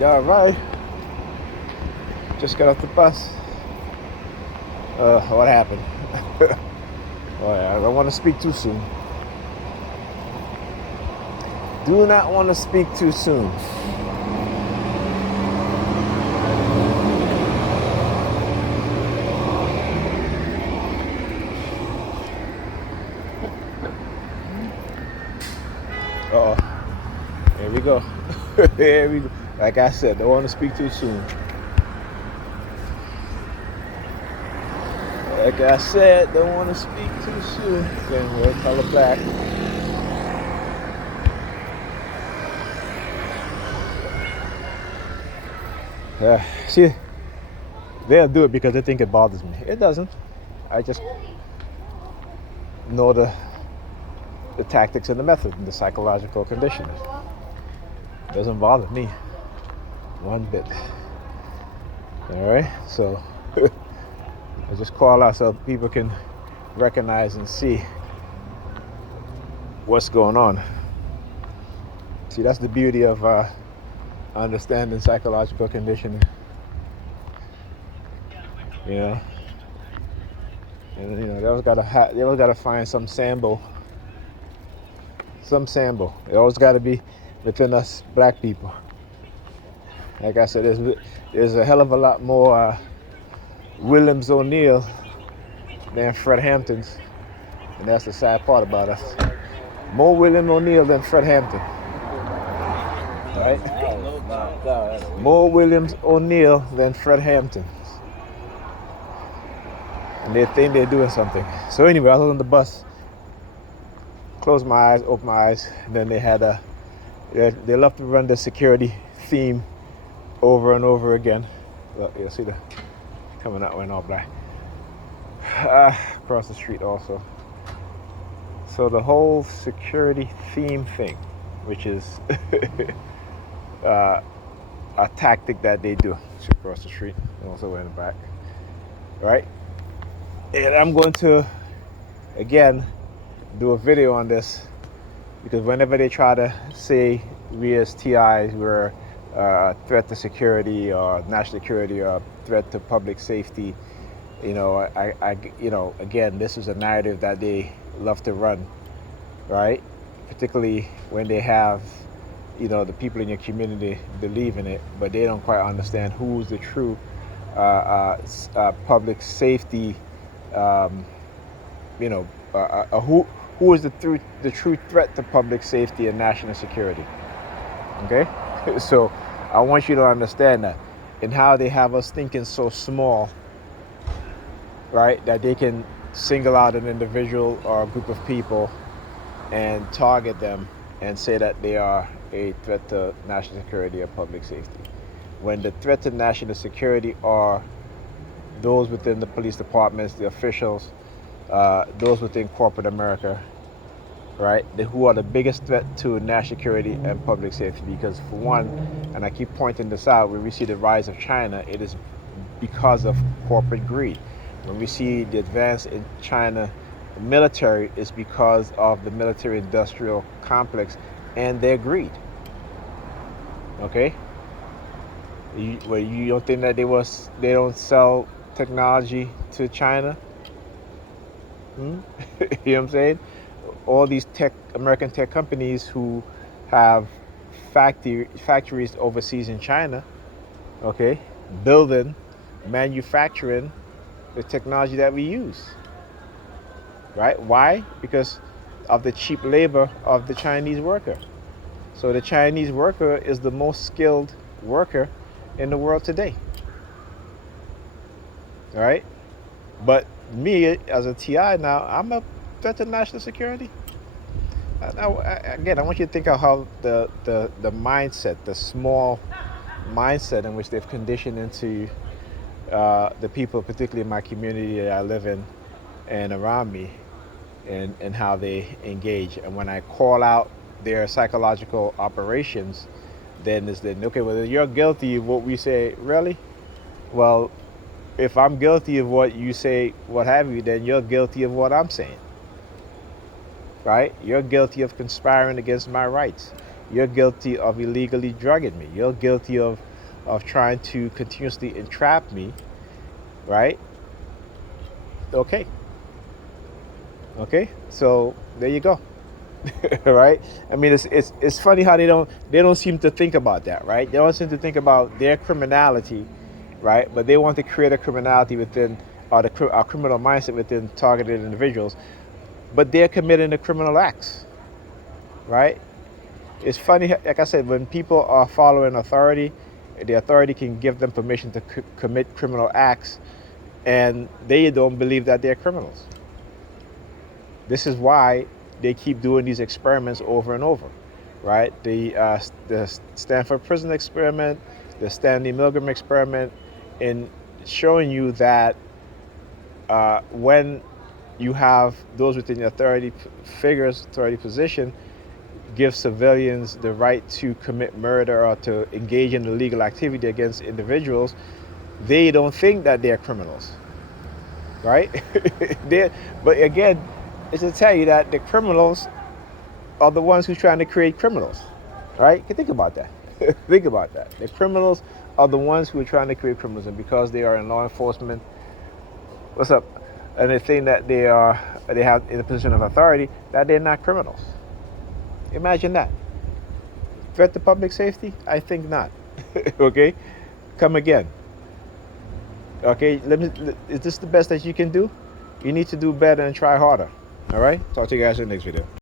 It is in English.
Yeah, right. Just got off the bus. What happened? Oh, yeah, I don't want to speak too soon. Do not want to speak too soon. Uh oh. Here we go. Here we go. Like I said, don't want to speak too soon. Like I said, don't want to speak too soon. Then we'll call it back. See, they'll do it because they think it bothers me. It doesn't. I just know the tactics and the method and the psychological conditioning. It doesn't bother me one bit. All right, so I just call out so people can recognize and see what's going on. See, that's the beauty of understanding psychological conditioning. You know, and they always gotta find some sample. It always gotta be within us black people. Like I said, there's a hell of a lot more Williams O'Neill than Fred Hamptons, and that's the sad part about us. More William O'Neill than Fred Hampton, right? More Williams O'Neill than Fred Hampton, and they think they're doing something. So anyway, I was on the bus, closed my eyes, opened my eyes, and then they love to run the security theme over and over again. Look, you'll see the coming out when all black. Across the street also. So the whole security theme thing, which is a tactic that they do. Across the street, also in the back, right? And I'm going to again do a video on this because whenever they try to say we as TIs were a threat to security or national security or threat to public safety, again, this is a narrative that they love to run, right? Particularly when they have, the people in your community believe in it, but they don't quite understand who's the true public safety, who is the true threat to public safety and national security. Okay, so I want you to understand that, and how they have us thinking so small, right? That they can single out an individual or a group of people and target them and say that they are a threat to national security or public safety. When the threat to national security are those within the police departments, the officials, those within corporate America, right? Who are the biggest threat to national security and public safety? Because for one, and I keep pointing this out, when we see the rise of China, it is because of corporate greed. When we see the advance in China military, it's because of the military-industrial complex and their greed. Okay? You don't think that they don't sell technology to China? You know what I'm saying? All these American tech companies who have factories overseas in China, okay, building, manufacturing the technology that we use, right? Why? Because of the cheap labor of the Chinese worker. So the Chinese worker is the most skilled worker in the world today, all right? But me, as a TI now, I'm a threat to national security. Again, I want you to think of how the mindset, the small mindset in which they've conditioned into the people, particularly in my community that I live in and around me, and how they engage. And when I call out their psychological operations, then it's then, okay, well, you're guilty of what we say. Really? Well, if I'm guilty of what you say, what have you, then you're guilty of what I'm saying. Right? You're guilty of conspiring against my rights. You're guilty of illegally drugging me. You're guilty of trying to continuously entrap me, right? Okay. Okay. So there you go. Right? I mean, it's funny how they don't seem to think about that, right? They don't seem to think about their criminality, right? But they want to create a criminality within, or a criminal mindset within targeted individuals, but they're committing the criminal acts, right? It's funny, like I said, when people are following authority, the authority can give them permission to commit criminal acts, and they don't believe that they're criminals. This is why they keep doing these experiments over and over, right? The Stanford Prison Experiment, the Stanley Milgram Experiment, in showing you that when you have those within the authority figures, authority position, give civilians the right to commit murder or to engage in illegal activity against individuals, they don't think that they're criminals, right? But again, it's to tell you that the criminals are the ones who's trying to create criminals, right? Think about that. Think about that. The criminals are the ones who are trying to create criminals, and because they are in law enforcement, what's up? And they think that they have in a position of authority, that they're not criminals. Imagine that. Threat to public safety? I think not. Okay, come again. Okay, is this the best that you can do? You need to do better and try harder. All right, talk to you guys in the next video.